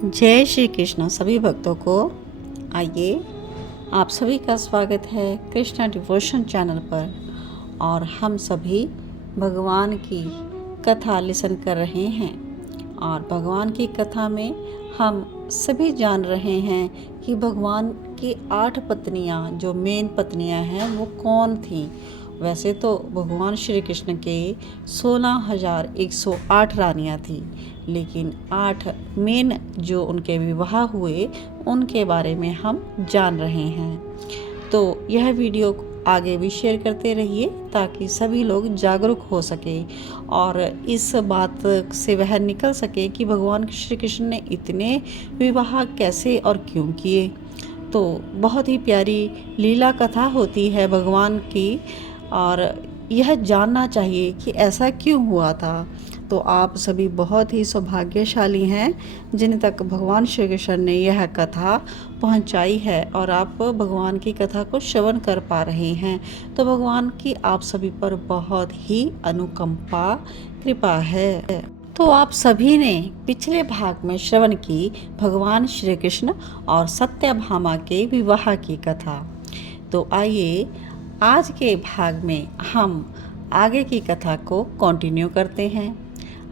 जय श्री कृष्ण सभी भक्तों को। आइए, आप सभी का स्वागत है कृष्णा डिवोशन चैनल पर। और हम सभी भगवान की कथा लिसन कर रहे हैं। और भगवान की कथा में हम सभी जान रहे हैं कि भगवान की 8 पत्नियां, जो मेन पत्नियां हैं, वो कौन थीं। वैसे तो भगवान श्री कृष्ण के 16,108 रानियां थी, लेकिन 8 मेन जो उनके विवाह हुए उनके बारे में हम जान रहे हैं। तो यह वीडियो आगे भी शेयर करते रहिए ताकि सभी लोग जागरूक हो सके और इस बात से वह निकल सके कि भगवान श्री कृष्ण ने इतने विवाह कैसे और क्यों किए। तो बहुत ही प्यारी लीला कथा होती है भगवान की, और यह जानना चाहिए कि ऐसा क्यों हुआ था। तो आप सभी बहुत ही सौभाग्यशाली हैं जिन तक भगवान श्री कृष्ण ने यह कथा पहुंचाई है और आप भगवान की कथा को श्रवण कर पा रहे हैं। तो भगवान की आप सभी पर बहुत ही अनुकंपा कृपा है। तो आप सभी ने पिछले भाग में श्रवण की भगवान श्री कृष्ण और सत्यभामा के विवाह की कथा। तो आइए आज के भाग में हम आगे की कथा को कंटिन्यू करते हैं।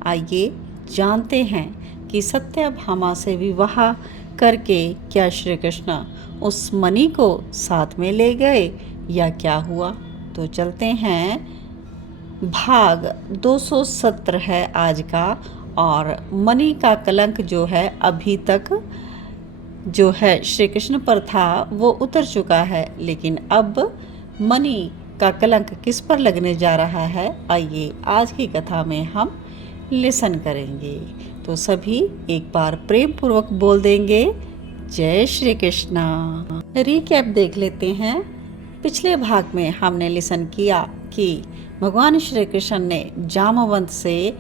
आइए जानते हैं कि सत्यभामा से विवाह करके क्या श्री कृष्ण उस मणि को साथ में ले गए या क्या हुआ। तो चलते हैं। भाग 217 है आज का, और मणि का कलंक जो है अभी तक जो है श्री कृष्ण पर था वो उतर चुका है, लेकिन अब मणि का कलंक किस पर लगने जा रहा है, आइए आज की कथा में हम लिसन करेंगे। तो सभी एक बार प्रेम पूर्वक बोल देंगे जय श्री कृष्णा। रिकैप देख लेते हैं। पिछले भाग में हमने लिसन किया कि भगवान श्री कृष्ण ने जामवंत से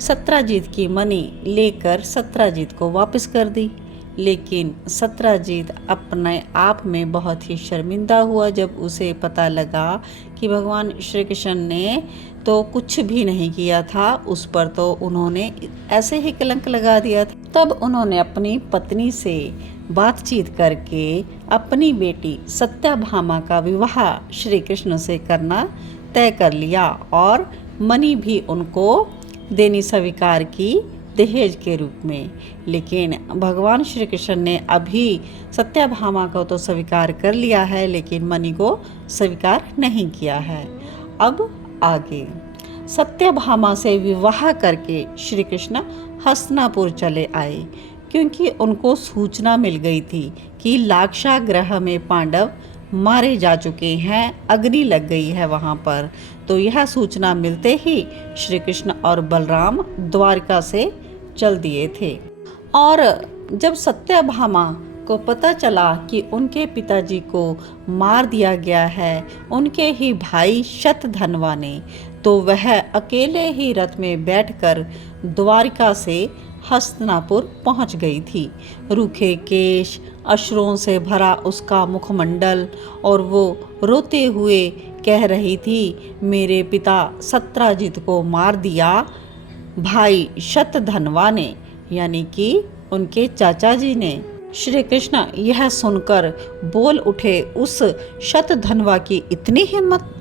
सत्यजीत की मणि लेकर सत्यजीत को वापस कर दी, लेकिन सत्यजीत अपने आप में बहुत ही शर्मिंदा हुआ जब उसे पता लगा कि भगवान श्री कृष्ण ने तो कुछ भी नहीं किया था, उस पर तो उन्होंने ऐसे ही कलंक लगा दिया था। तब उन्होंने अपनी पत्नी से बातचीत करके अपनी बेटी सत्यभामा का विवाह श्री कृष्ण से करना तय कर लिया और मणि भी उनको देनी स्वीकार की दहेज के रूप में। लेकिन भगवान श्री कृष्ण ने अभी सत्यभामा को तो स्वीकार कर लिया है, लेकिन मणि को स्वीकार नहीं किया है। अब आगे सत्यभामा से विवाह करके श्री कृष्ण हस्तिनापुर चले आए, क्योंकि उनको सूचना मिल गई थी कि लाक्षागृह में पांडव मारे जा चुके हैं, अग्नि लग गई है वहां पर। तो यह सूचना मिलते ही श्री कृष्ण और बलराम द्वारका से चल दिए थे। और जब सत्यभामा को पता चला कि उनके पिताजी को मार दिया गया है उनके ही भाई शतधन्वा ने, तो वह अकेले ही रथ में बैठकर द्वारका से हस्तिनापुर पहुंच गई थी। रूखे केश, अश्रुओं से भरा उसका मुखमंडल, और वो रोते हुए कह रही थी, मेरे पिता सत्यजीत को मार दिया भाई शतधन्वा ने, यानी कि उनके चाचा जी ने। श्री कृष्ण यह सुनकर बोल उठे, उस शतधन्वा की इतनी हिम्मत,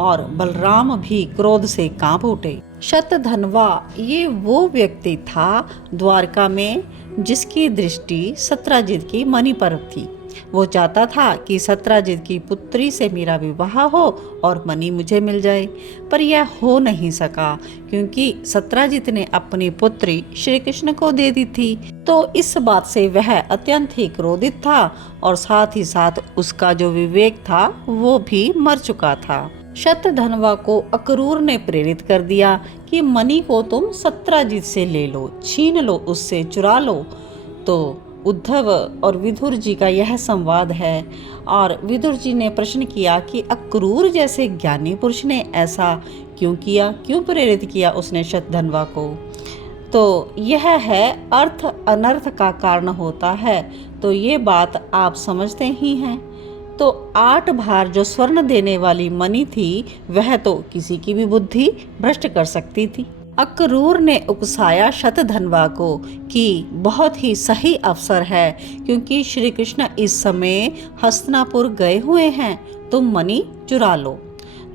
और बलराम भी क्रोध से कांप उठे। शतधन्वा ये वो व्यक्ति था द्वारका में जिसकी दृष्टि सत्यजीत की मणि पर थी। वो चाहता था कि सत्यजीत की पुत्री से मेरा विवाह हो और मणि मुझे मिल जाए, पर यह हो नहीं सका क्योंकि सत्यजीत ने अपनी पुत्री श्री कृष्ण को दे दी थी। तो इस बात से वह अत्यंत ही क्रोधित था, और साथ ही साथ उसका जो विवेक था वो भी मर चुका था। शतधन्वा को अक्रूर ने प्रेरित कर दिया कि मणि को तुम सत्यजीत से ले लो, छीन लो, उससे चुरा लो। तो उद्धव और विदुर जी का यह संवाद है, और विदुर जी ने प्रश्न किया कि अक्रूर जैसे ज्ञानी पुरुष ने ऐसा क्यों किया, क्यों प्रेरित किया उसने शतधन्वा को। तो यह है अर्थ अनर्थ का कारण होता है, तो ये बात आप समझते ही हैं। तो 8 भार जो स्वर्ण देने वाली मणि थी वह तो किसी की भी बुद्धि भ्रष्ट कर सकती थी, अक्रूर ने उकसाया शतधन्वा को कि बहुत ही सही अवसर है, क्योंकि श्री कृष्ण इस समय हस्तिनापुर गए हुए हैं, तुम मणि चुरा लो।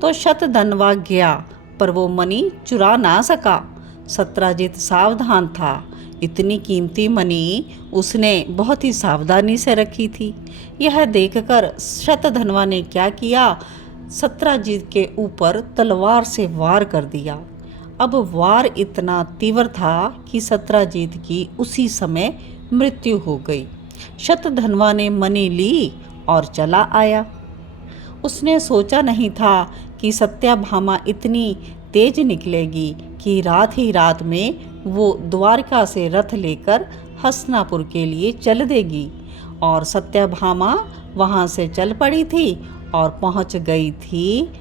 तो शतधन्वा गया, पर वो मणि चुरा ना सका। सत्यजित सावधान था, इतनी कीमती मणि उसने बहुत ही सावधानी से रखी थी। यह देखकर शतधन्वा ने क्या किया, सत्यजित के ऊपर तलवार से वार कर दिया। अब वार इतना तीव्र था कि सत्यजित की उसी समय मृत्यु हो गई। शतधन्वा ने मणि ली और चला आया। उसने सोचा नहीं था कि सत्यभामा इतनी तेज निकलेगी कि रात ही रात में वो द्वारका से रथ लेकर हस्तिनापुर के लिए चल देगी। और सत्यभामा वहाँ से चल पड़ी थी और पहुँच गई थी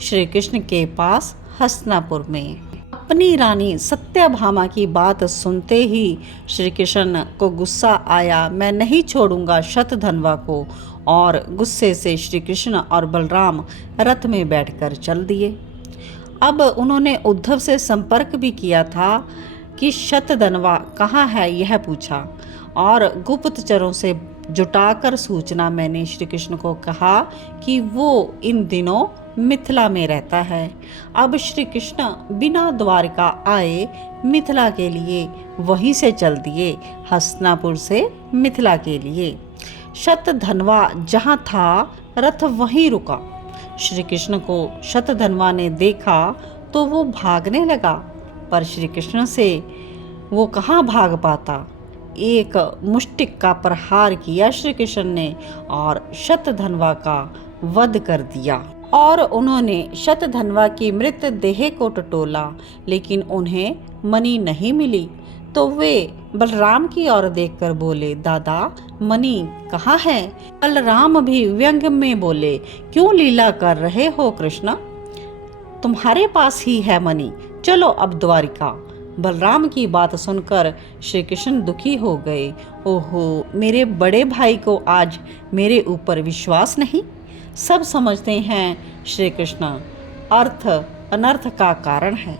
श्री कृष्ण के पास हस्तिनापुर में। अपनी रानी सत्यभामा की बात सुनते ही श्री कृष्ण को गुस्सा आया, मैं नहीं छोड़ूंगा शतधन्वा को। और गुस्से से श्री कृष्ण और बलराम रथ में बैठकर चल दिए। अब उन्होंने उद्धव से संपर्क भी किया था कि शतधन्वा कहाँ है यह पूछा, और गुप्तचरों से जुटाकर सूचना मैंने श्री कृष्ण को कहा कि वो इन दिनों मिथिला में रहता है। अब श्री कृष्ण बिना द्वारका आए मिथिला के लिए वहीं से चल दिए, हस्तिनापुर से मिथिला के लिए। शतधन्वा जहाँ था रथ वहीं रुका। श्री कृष्ण को शतधन्वा ने देखा तो वो भागने लगा, पर श्री कृष्ण से वो कहाँ भाग पाता। एक मुष्टिक का प्रहार किया श्री कृष्ण ने और शतधन्वा का वध कर दिया। और उन्होंने शतधन्वा की मृत देह को टटोला, लेकिन उन्हें मणि नहीं मिली। तो वे बलराम की ओर देखकर बोले, दादा मणि कहाँ है? बलराम भी व्यंग में बोले, क्यों लीला कर रहे हो कृष्ण, तुम्हारे पास ही है मणि, चलो अब द्वारिका। बलराम की बात सुनकर श्री कृष्ण दुखी हो गए। ओहो, मेरे बड़े भाई को आज मेरे ऊपर विश्वास नहीं। सब समझते हैं श्री कृष्ण अर्थ अनर्थ का कारण है।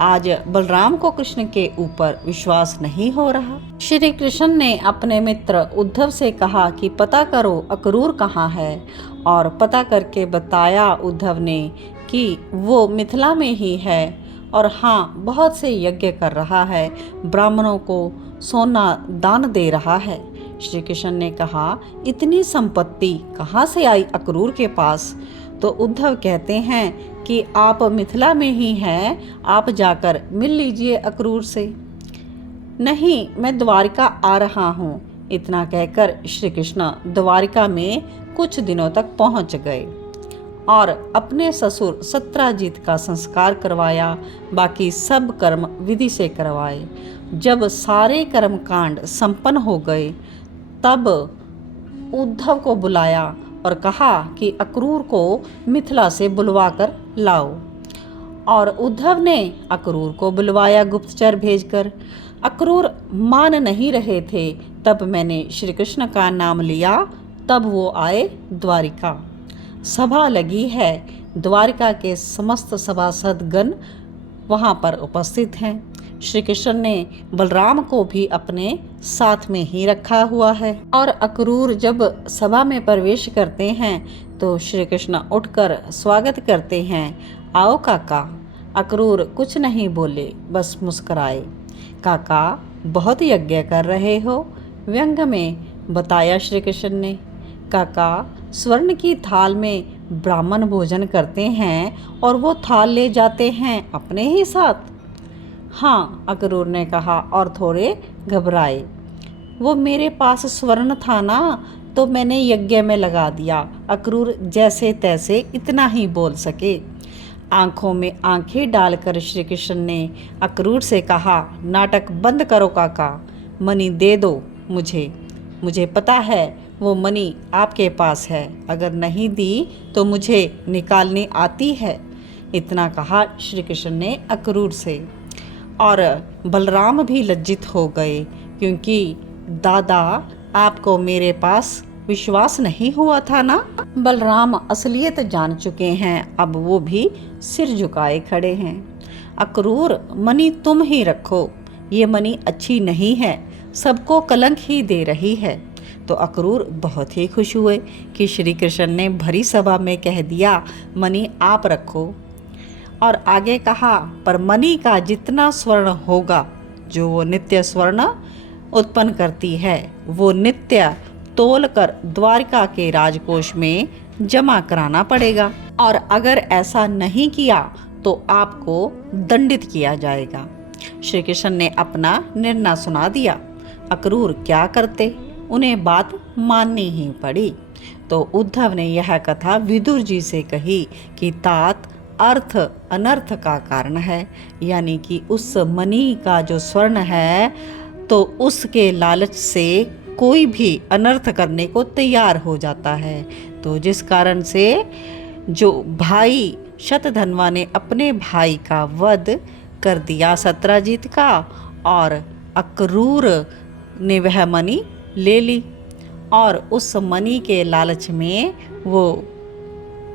आज बलराम को कृष्ण के ऊपर विश्वास नहीं हो रहा। श्री कृष्ण ने अपने मित्र उद्धव से कहा कि पता करो अक्रूर कहाँ है, और पता करके बताया उद्धव ने कि वो मिथिला में ही है, और हाँ बहुत से यज्ञ कर रहा है, ब्राह्मणों को सोना दान दे रहा है। श्री कृष्ण ने कहा, इतनी संपत्ति कहाँ से आई अक्रूर के पास? तो उद्धव कहते हैं कि आप मिथिला में ही हैं, आप जाकर मिल लीजिए अक्रूर से। नहीं, मैं द्वारिका आ रहा हूँ। इतना कहकर श्री कृष्ण द्वारिका में कुछ दिनों तक पहुँच गए और अपने ससुर सत्यजित का संस्कार करवाया, बाकी सब कर्म विधि से करवाए। जब सारे कर्म कांड संपन्न हो गए, तब उद्धव को बुलाया और कहा कि अक्रूर को मिथिला से बुलवा कर लाओ। और उद्धव ने अक्रूर को बुलवाया गुप्तचर भेजकर। अक्रूर मान नहीं रहे थे, तब मैंने श्री कृष्ण का नाम लिया, तब वो आए द्वारिका। सभा लगी है, द्वारिका के समस्त सभासदगण वहाँ पर उपस्थित हैं। श्री कृष्ण ने बलराम को भी अपने साथ में ही रखा हुआ है। और अक्रूर जब सभा में प्रवेश करते हैं तो श्री कृष्ण उठकर स्वागत करते हैं, आओ काका। अक्रूर कुछ नहीं बोले, बस मुस्कुराए। काका बहुत यज्ञ कर रहे हो, व्यंग में बताया श्री कृष्ण ने। काका स्वर्ण की थाल में ब्राह्मण भोजन करते हैं और वो थाल ले जाते हैं अपने ही साथ। हाँ, अक्रूर ने कहा और थोड़े घबराए। वो मेरे पास स्वर्ण था ना, तो मैंने यज्ञ में लगा दिया। अक्रूर जैसे तैसे इतना ही बोल सके। आंखों में आंखें डालकर श्री कृष्ण ने अक्रूर से कहा, नाटक बंद करो काका, मणि दे दो मुझे पता है वो मणि आपके पास है, अगर नहीं दी तो मुझे निकालनी आती है। इतना कहा श्री कृष्ण ने अक्रूर से। और बलराम भी लज्जित हो गए, क्योंकि दादा आपको मेरे पास विश्वास नहीं हुआ था ना। बलराम असलियत जान चुके हैं, अब वो भी सिर झुकाए खड़े हैं। अक्रूर, मणि तुम ही रखो, ये मणि अच्छी नहीं है, सबको कलंक ही दे रही है। तो अक्रूर बहुत ही खुश हुए कि श्री कृष्ण ने भरी सभा में कह दिया, मणि आप रखो। और आगे कहा, पर मणि का जितना स्वर्ण होगा, जो वो नित्य स्वर्ण उत्पन्न करती है, वो नित्य तोलकर द्वारका के राजकोष में जमा कराना पड़ेगा, और अगर ऐसा नहीं किया तो आपको दंडित किया जाएगा। श्री कृष्ण ने अपना निर्णय सुना दिया। अक्रूर क्या करते, उन्हें बात माननी ही पड़ी। तो उद्धव ने यह कथा विदुर जी से कही कि तात अर्थ अनर्थ का कारण है, यानी कि उस मणि का जो स्वर्ण है, तो उसके लालच से कोई भी अनर्थ करने को तैयार हो जाता है। तो जिस कारण से जो भाई शतधन्वा ने अपने भाई का वध कर दिया सत्यजित का, और अक्रूर ने वह मणि ले ली, और उस मणि के लालच में वो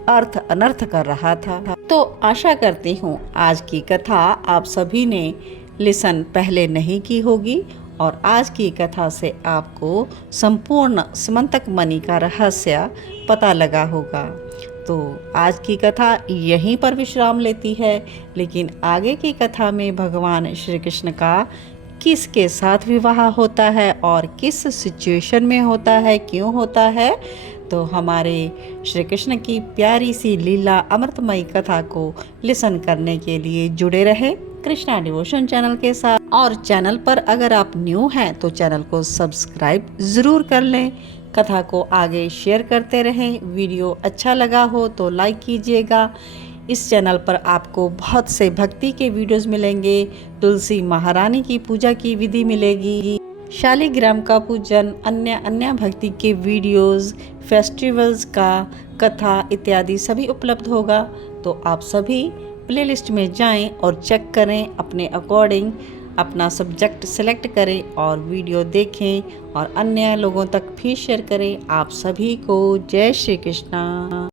अर्थ अनर्थ कर रहा था। तो आशा करती हूँ आज की कथा आप सभी ने लिसन पहले नहीं की होगी, और आज की कथा से आपको संपूर्ण स्यमंतक मणि का रहस्य पता लगा होगा। तो आज की कथा यहीं पर विश्राम लेती है, लेकिन आगे की कथा में भगवान श्री कृष्ण का किसके साथ विवाह होता है और किस सिचुएशन में होता है, क्यों होता है, तो हमारे श्री कृष्ण की प्यारी सी लीला अमृतमयी कथा को लिसन करने के लिए जुड़े रहे कृष्णा डिवोशन चैनल के साथ। और चैनल पर अगर आप न्यू हैं तो चैनल को सब्सक्राइब ज़रूर कर लें, कथा को आगे शेयर करते रहें। वीडियो अच्छा लगा हो तो लाइक कीजिएगा। इस चैनल पर आपको बहुत से भक्ति के वीडियोस मिलेंगे, तुलसी महारानी की पूजा की विधि मिलेगी, शालिग्राम का पूजन, अन्य भक्ति के वीडियोस, फेस्टिवल्स का कथा इत्यादि सभी उपलब्ध होगा। तो आप सभी प्लेलिस्ट में जाएं और चेक करें, अपने अकॉर्डिंग अपना सब्जेक्ट सेलेक्ट करें और वीडियो देखें और अन्य लोगों तक भी शेयर करें। आप सभी को जय श्री कृष्णा।